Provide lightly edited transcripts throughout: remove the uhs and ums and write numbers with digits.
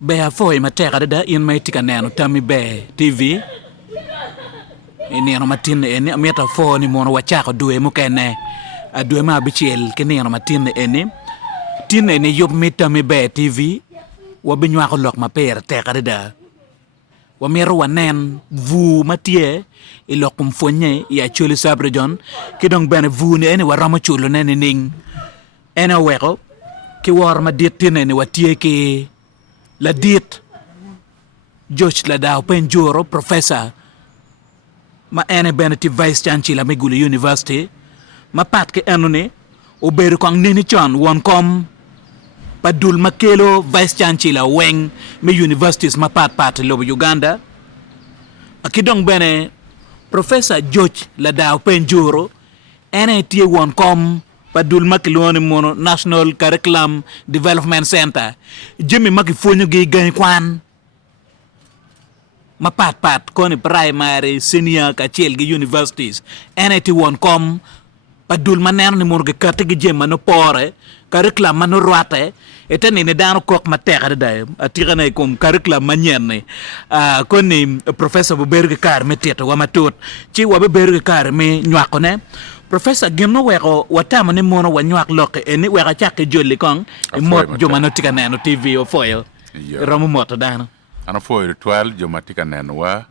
Bea foi mateka da in mai tika neno tami be TV. Ini matin eni amiata fo ni mono wachako due mukene. A due ma bichiel kini matin eni. Tin eni yob mi tami be TV. Wabinywa ko lok maper teka da. Wamiro wanen vu matie ilok kumfonye ya Acholi Sabrejon kidong bene vu ni eni waramo chulo neni ning. Ena weko ki war ma dit tin eni watie ki la dit George la daw penjoro professor ma ene beneti vice chancellor me Gulu University ma pat ke enone o beru kong nini chon won kom padul makelo vice chancellor weng me universities ma pat lobo Uganda akidong bene professor George la daw penjoro ene tie won kom padul makiloni mono National Curriculum Development Center jemi maki fonyo gi gan kwan ma pat koni primary senior ka chel gi universities NIT won kom padul manen ni mono ge karte gi jema no pore curriculum mano roate etani ne dano kok mateka da atira na kom curriculum manyenne koni professor Boberge kar metete wa matot chi wa Boberge kar me nywako ne Professor Gimno weko watama ni mono wanywak loke eni weka chake joli kong imot jomanotika neno TV o foil ramu moto dano ana foil 12 jomatika neno wa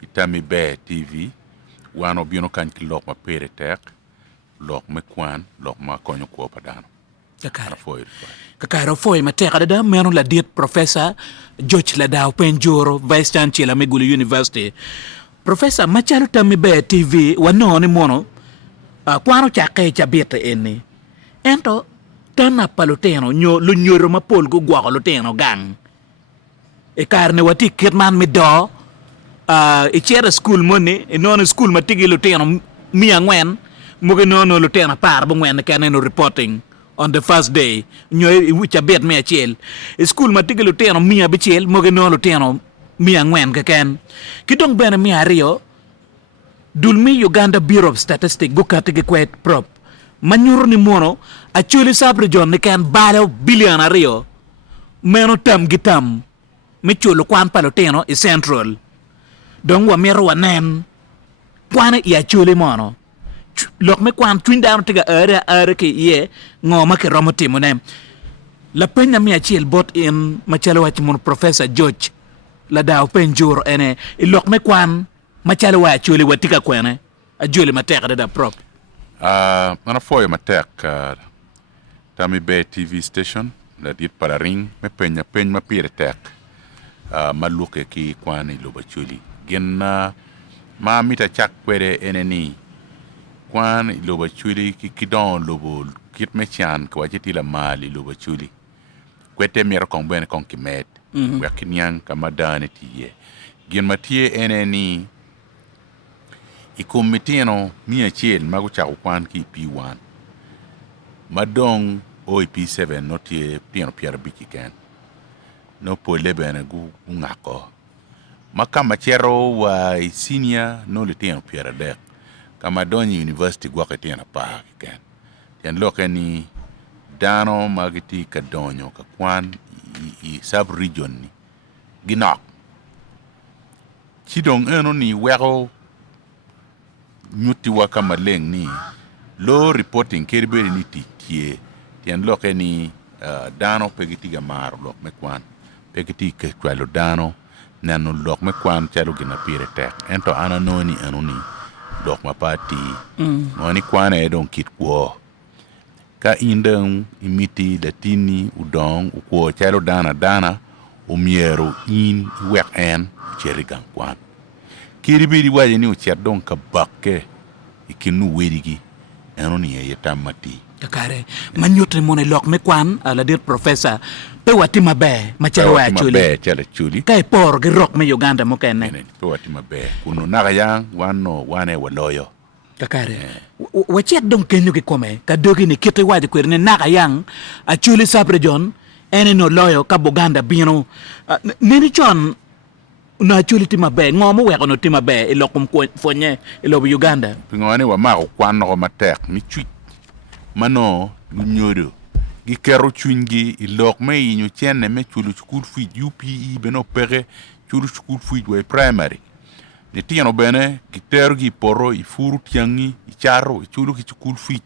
pitami be TV wano biono kanki lok ma pere tek lok me kwan lok ma konyo ko padano kakaro foil mateka da meno la diet Professor George la daw penjoro vice chancellor me Gulu University Professor machalo tami be TV wano ni mono kwano chake chabete eni ento tana paluteno lu nyoro mapol go gwa luteno gang e karne wati kitman mi do e chere school money e non school matigi luteno mi angwen muge nono luteno par bo ngwen kaneno reporting on the first day nyoy wicha bet me achel e school matigi luteno mi abichel muge nono luteno mi angwen kaken kidong bene mi ario Dulmi Uganda Bureau of Statistics gukatigi kwet prop manyuro ni mono Acholi Sabrejon ni kan balo billion ario meno tam gitam me chulo kwan paloteno i central dong wa mero wanen kwana i Acholi mono lok me kwan twindano tiga are ke ye ngoma ke romo timo ne la penya mi achiel bot in machalo wachi mon Professor George la daw penjuro ene ilok me kwan machalo wa Acholi watika kwene Acholi mateka da prop ana foyo matek tami be TV station la dit para ring me penya ma pire tek maluke ki kwani loba Acholi genna ma mita chak kwere eneni kwan loba Acholi ki kidon lobo kit me chan kwa jiti la mali loba Acholi kwete mier kong bene kong kimet wakinyang kamadane tiye gen matie eneni ikomitino mia chel magu cha kwan ki P1 madong P7 notie piano piara biki ken no po lebene gu ngako makama chero wa senior no le tiano piara dek kama Donyi University gwa ke tiana pa ken tian lokeni dano magiti ka donyo ka kwan i sub region ni ginak chidong eno ni wego nyuti waka maleng ni low reporting kerberi ni titie tian loke ni dano pegiti ga maro lok me kwan pegiti ke kwalo dano nano lok me kwan chalo gina pire tek ento ana noni anuni lok ma pati ngoni kwana edon kit kwo ka indeng imiti latini udong ukwo chalo dana umiero in wek en cherigan kwan kiribiri waje ni ucher don ka bakke ikinu werigi enoni ye tamati kakare manyotre mone lok me kwan ala dir professor pe wati mabe machalo wa Acholi kai por gi rock me Uganda mo kenne pe wati mabe kuno naga yang wane waloyo kakare wachet don kenyu ki kome ka dogi ni kite waje kwerne naga yang Acholi Sabrejon ene no loyo ka Buganda bino nini chon na Acholi timabe ngomo weko no timabe ilokum fonye ilobu Uganda ngone wa ma kwan no matek mi chwit mano nyoro gi kero chungi I lok me inyo chene me chulu school fee UPE beno pere chulu school fee we primary ne tiano bene gi tero gi poro I furu tiangi I charo I chulu ki school fee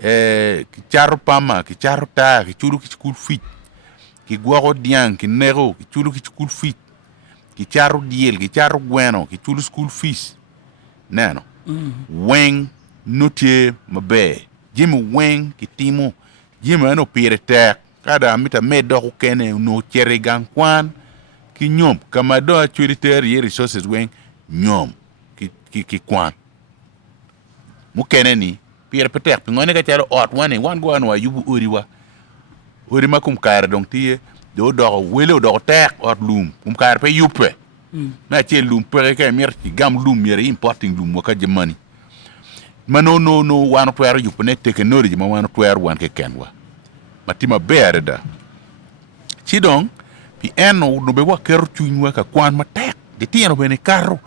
ki charo pama ki charo ta ki chulu ki school fee ki guago diang ki nego ki chulu ki school fee ki charo diel ki charo gweno ki chulu school fees nano weng notie mabe Jimmy weng ki timo Jimmy ano pire tek kada mita medo ko kene no chere gang kwan ki nyom kama do achuriter ye resources weng nyom ki kwan mu kene ni pire petek ngone ka chalo ot wan go anwa yubu ori ma kum kar dong tie do wele do tek ot lum kum kar pe yupe na che lum pere ka mer ki gam lum mer importing lum waka jamani mano no wan tuer yupe ne technology ma wan tuer wan ke kenwa matima berda chidong pi eno no be wa ker chunywa ka kwan matek de tieno bene karo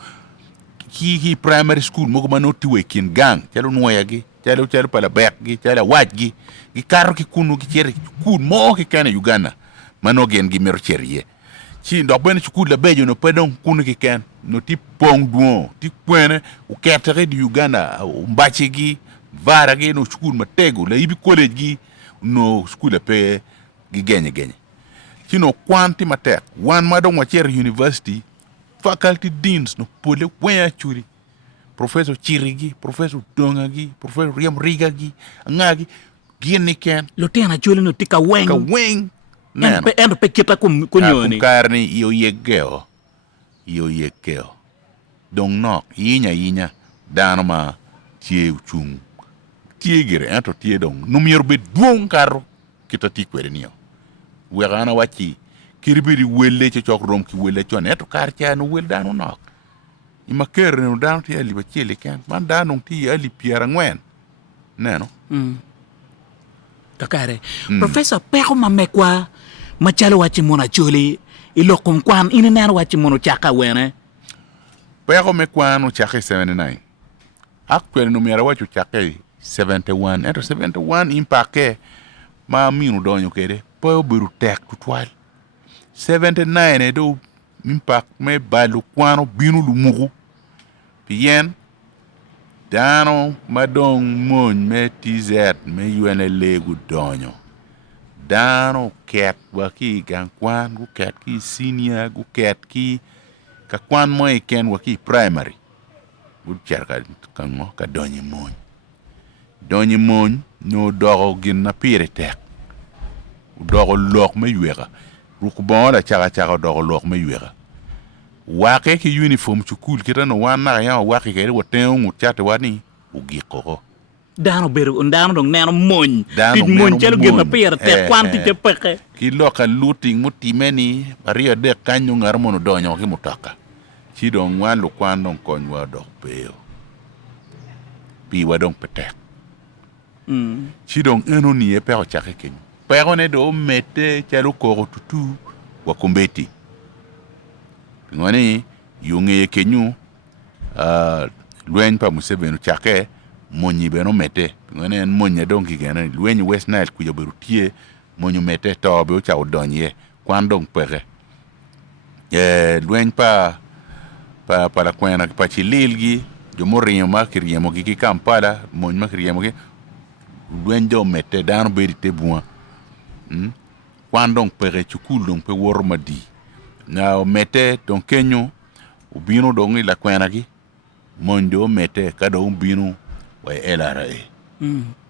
ki primary school mo ma no tiwe kin gang chalo noya gi chalo pala bek gi chalo waj gi karo ki kunu ki chere kun mo ki kana Uganda mano gen gi mer cherie chi ndo bene school la bejo no pedon kunu ki ken no ti pong duo ti kwene u ketere di Uganda mbache gi vara gi no school matego la ibi college gi no school pe gi genye chino kwanti matek wan madon wacher university faculty deans no pole wenya churi professor chirigi professor dongagi professor riam rigagi ngagi gini ken Lutena chuli no tika weng ka weng endo pe kita kunyoni karni iyo yegeo dong nok yinya dano ma tie chung tie gire ento tie dong numier be duong karo kita tikwere niyo wegana wachi kiribiri welle ci chok rom ki welle chon eto kar cha no wel dano nok ima ker no dano ti ali ba chele kan man dano ti ali piera ngwen neno kakare professor pero mamekwa machalo wachi mona chuli ilokum kwan inen wachi mono chaka wene pero me kwano chaka 79 actually no miara wachu chaka 71 eto 71 impake ma minu donyo kede po biru tek tutwal 79 do impact me balu kwano binu lu mugu pien dano madong mon me TZ me UNLA gu donyo dano ket waki gang kwan gu ket ki senior gu ket ki ka kwan mo ken waki primary gu cherka kango ka donyo mon no dogo gin na pire tek dogo lok me yuega rukubon la chaga dogo lok me yuega wake ki uniform chukul kita no wana ya wake ke woten ngut chate wani ugiko dano beru dano dong neno mon tit mon chelo ge ma pere te kwanti te peke ki loka looting mutimeni bario de kanyu ngar mono donyo ki mutaka chi dong wan lo kwan dong konwa dok peo pi wadong petek chi dong eno ni e pero chake kenyu pero ne do mete chelo koro tutu wa kumbeti ngone yunge kenyu lwen pa Museveni chake monyi beno mete ngone en monye donki gene lwen West Nile ku yoberu tie monyu mete to be cha odonye kwandong pere lwen pa la kwena pa chililgi jo morinyo ma kiriyemo ki Kampala monyu ma kiriyemo ki lwen do mete dan berite buan kwandong pere chukul dong pe wormadi na mete don kenyo ubino dong la kwena ki mondo mete kada ubino wa LRA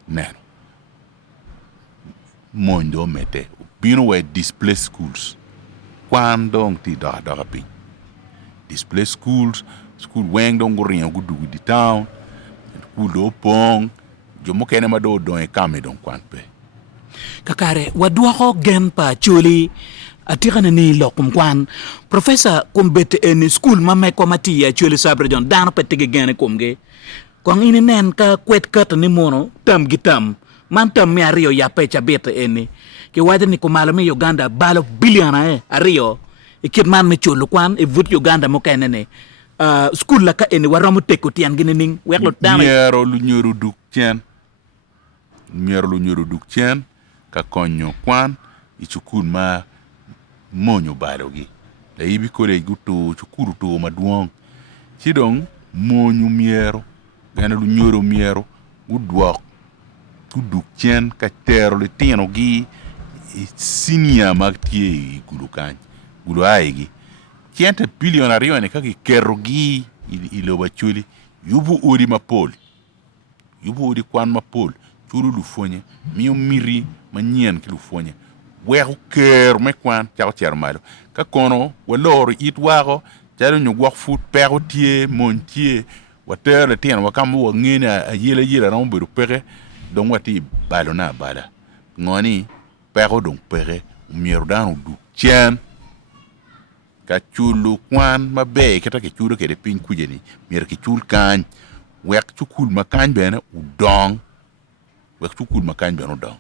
nano mondo mete ubino wa displaced schools kwandong ti da bi displaced schools school weng dong gorin gudu di town school do pong jomo kene ma do don e kame don kwanpe kakare wadwa ko gen pa chuli atikana ni lokum kwan professor kumbete en school mame ko mati ya chuli sabre jon dan petege gene kumge kong ini nen ka kwet kat ni mono tam gitam man tam mi ario ya pecha beta eni ke wade ni ko malami Uganda balo biliona ario ikit man mi chulu kwan e vut Uganda mo kenene school la ka eni waramu tekoti an gine ning weklo dan miero lu nyoru duk chen ka konyo kwan i chukul ma monyo balo gi la ibi college gu to chukuru to maduong chidong monyo miero gana lu nyoro miero gu duok gu duk chen ka tero le tino gi senior mag tie i gulu kany gulu aigi chiente bilionario ne kaki kero gi i lo bachuli yubu uri mapol yubu uri kwan mapol chulu lu fonye miyo miri manyen ki lu fonye wehu ker me kwan chao cher malo ka kono walor it wago chalo nyu gwak fut pero tie montie water le tien wakam wo ngina a yela ron beru pere don wati balo na bala ngoni pero don pere mierdan du chen ka chulu kwan mabe kata ke chulu ke de pin kujeni mier ki chul kan wek chukul makan bene udong wek chukul makan bene udong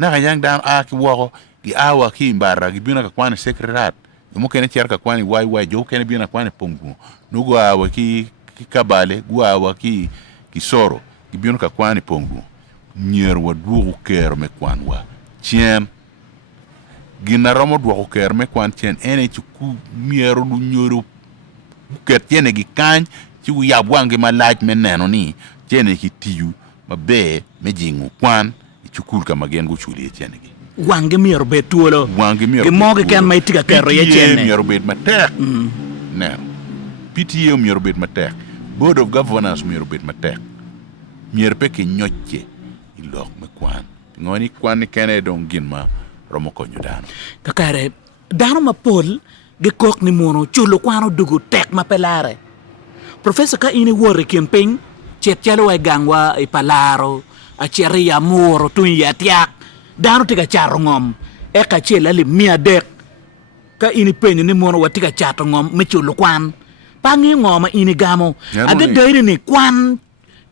na yang dan a ki wo ki awa ki mbara ki bina ka kwan sekretariat mo kene cher ka kwan wai jo kene bina kwan pongu no go awa ki kabale go awa ki soro ki bina ka kwan pongu nyer wa duo ker me kwan wa chien gina romo duo ker me kwan chien ene chuku miero du nyoro ket tiene gi kan ci wu ya bwange ma laaj me neno ni tiene ki tiyu mabe me jingu kwan chukul ka magen go chuli tiene gi wange miero be tuolo wange miero ge moge kan mai tiga kero ye chene miero bet matek ne PTA miero bet matek board of governors miero bet matek miero pe ke nyoche ilok me kwan ngoni kwan kene don ginma romo ko nyudano kakare dano mapol ge kok ni mono chulo kwano dugu tek mapelare professor ka ini wore kemping chet chalo wa gangwa e palaro a cheri ya moro tun ya tiak dano tiga charo ngom e ka chela li mia dek ka ini penyo ni mono wa tiga chato ngom me chulo kwan pangi ngoma ini gamo ade deire ni kwan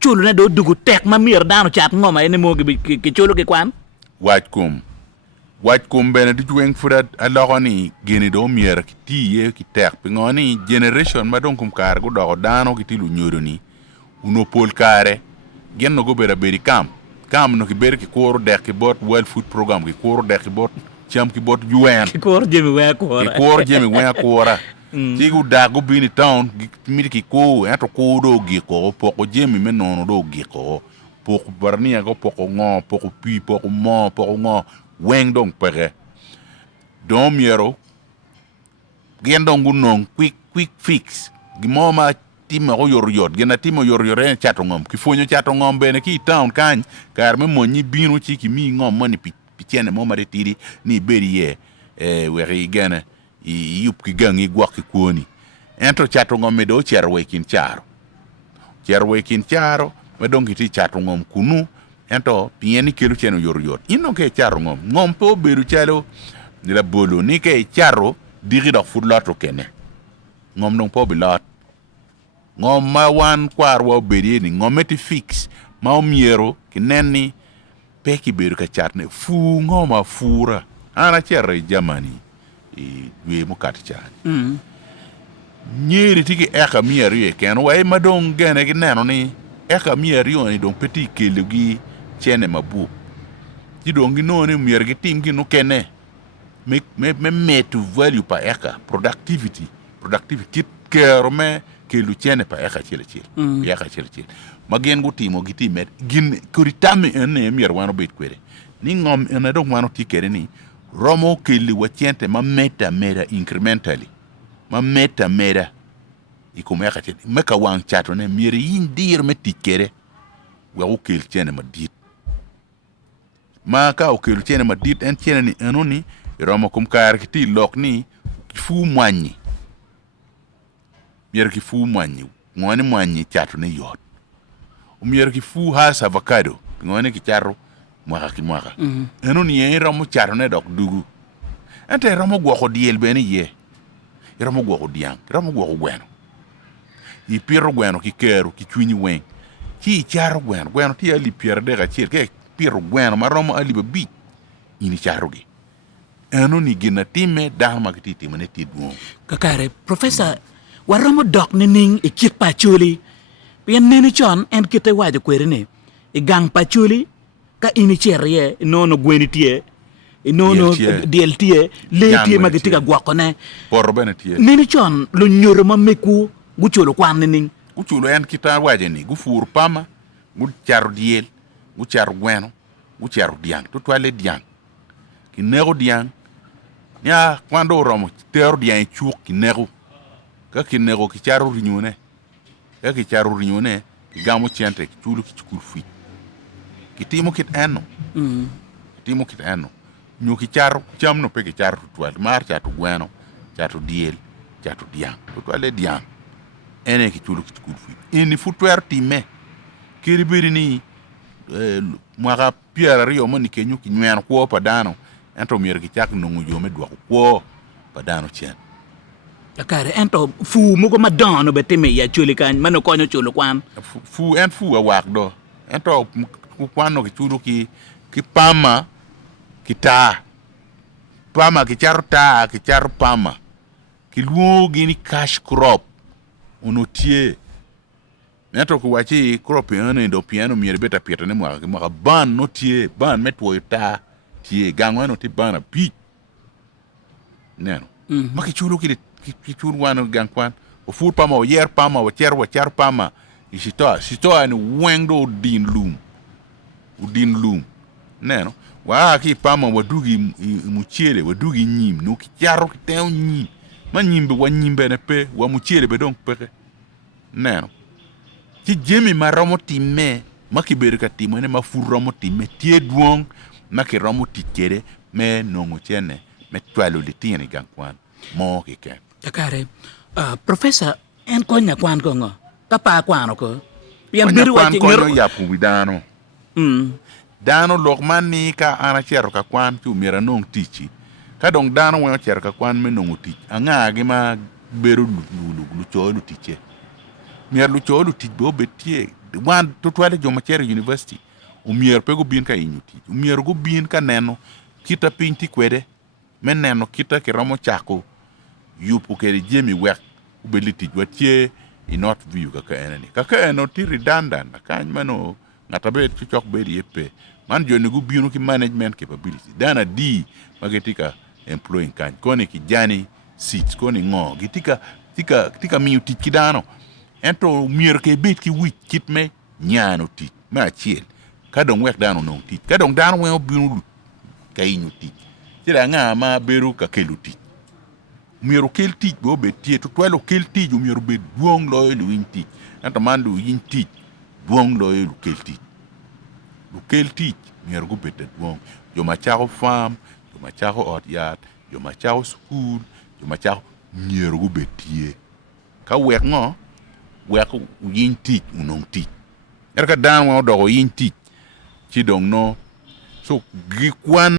chulo na do dugu tek ma mir dano chat ngoma ene mo ki chulo ke kwan waj kum bene di jueng fudat alogoni geni do mier ki tiye ki tek pingoni generation madon kum kar go do dano ki tilu nyoro ni uno pol kare genno go bera beri kam no ki ber ki koro dek ki bot well food program ki koro dek ki bot cham ki bot UN ki koro jemi we kora tigu dago bini town mi ki ko eto ko do gi ko poko jemi me nono do gi ko poko barnia go poko ngo poko pi poko mo poko ngo weng dong pere don miero gendong gunong quick fix gimoma timo yor gena timo yor en chato ngom ki fonyo chato ngom bene ki town kan kar me moni binu chi ki mi ngom mani pichene mo mare tiri ni berie weri gena i yup ki gangi gwak ki koni ento chato ngom me do cherwe kin charo me dong ki chato ngom kunu ento pieni kelu cheno yor ino ke charo ngom po beru chalo ni la bolo ni ke charo diri do fudlato kene ngom dong po bilot ngom ma wan kwarwa berie ni ngometi fix ma miero kineni peki beru ka chatne fu ngoma fura ana cherre jamani we mo katcha nyeri tiki eka miero ye ken wa ma dong gene gi neno ni eka miero ni dong peti kelugi chene mabu ti dongi none mier gi tim gi no kene me to value pa eka productivity kit kero me ke lu chene pa eka chele magen gu timo gi timet gin kuritame ene mier wano bet kwere ni ngom ene dong wano tikere ni romo ke lu wachente ma meta incrementally ma meta ikume eka chele meka wang chato ne mier yindir me tikere wa ukel chene ma dit ma ka okelu chene ma dit en chene ni enoni romo kum kar kiti lok ni fu mwanyi mier ki fu mwanyi ngone mwanyi chatu ne yot mier ki fu has avocado ngone ki charo mwaka enoni e romo charo ne dok dugu ente romo gwo diel beni ye romo gwo diang romo gwo gweno i piro gweno ki keru ki chunyi wen ki charo gweno ti ali pier de ga chir ke piro gweno maromo ali babi ini charo gi eno ni gina time da ma ki time ne tidwo kakare professor waromo dok ne ning e kit pa chuli bien nene chon en kite waje kwerene e gang pa chuli ka ini cherie no gweni tie no diel tie le tie magiti ka gwakone porro bene tie nini chon lo nyoro ma meku gu chulo kwan ning gu chulo en kita waje ni gu fur pama gu char diel gu char gweno gu char diang to toile diang ki nego diang ya quando romo ter diang chuk ki nego ka ki nego ki charu rinyone ka ki charu rinyone ki gamu chente ki chulu ki chukur fi ki timo kit eno timo kit eno nyu ki charu cham no pe ki charu toile mar chatu gweno chatu diel chatu diang to toile diang ene ki chulu ki chukur fi ini futwer time kiribiri ni mwaka piara rio mo ni kenyu ki nyen ko padano ento mier ki chak nungu yo me dwa ko padano chen akare ento fu mugo madano betime ya chuli kan mano konyo chulo kwan fu a wak do ento ku kwano ki chulu ki pama ki ta pama ki char pama ki luo gini cash crop unotie neto ku wachi crop ene do piano mier beta pieta ne mwaka ban no tie ban metwo ta tie gangwa no ti ban a pi neno maki chulo ki chulu wano gangkwan o fur pama o yer pama o char pama isito ani wengdo din lum neno wa ki pama wadugi muchiele wadugi nyim no ki charo ki tew nyim ma nyimbe wa nyimbe ne pe wa muchiele be donc peke neno ti jemi maromo time maki berka time ne mafuromo time tie duong maki romo tikere me nongo chene me twalo litini gangkwan mo ki ken akare professor en konya kwan ko ngo kapa kwano ko yan biru wa ti ngero ya pu bidano dano lokman ni ka ana chero ka kwan tu mira nong tichi ka dong dano wa chero ka kwan me nongo tich anga gi ma beru lu cholu tiche mier lu cholu tich bo betie wan to twale jo Acholi University o mier pe go bin ka inyu tich o mier go bin ka neno kita pinti kwede men neno kita ke romo chako yupu ke jemi wek ubeliti watie inot view ka enani ka eno ti redundant ka mano ngata be chok be yepe man joni go binu ki management capability dana di magetika employing kan kone ki jani seats kone ngo gitika tika miyu tich kidano ento mier ke bit ki wich kit me nyano tich ma chiel ka dong wek dano no tich ka dong dano we obinu ka inyu tich tira nga ma beru ka kelu tich miero kel tich bo betie to twelo kel tich miero be duong lo lu in tich ento mandu yin tich duong lo lu kel tich miero go bete duong yo ma chao farm yo ma chao ot yat yo ma chao school yo ma chao miero go betie ka wek ngo wek yin tich unong tich erka dan wa do yin tich chi dong no so gi kwan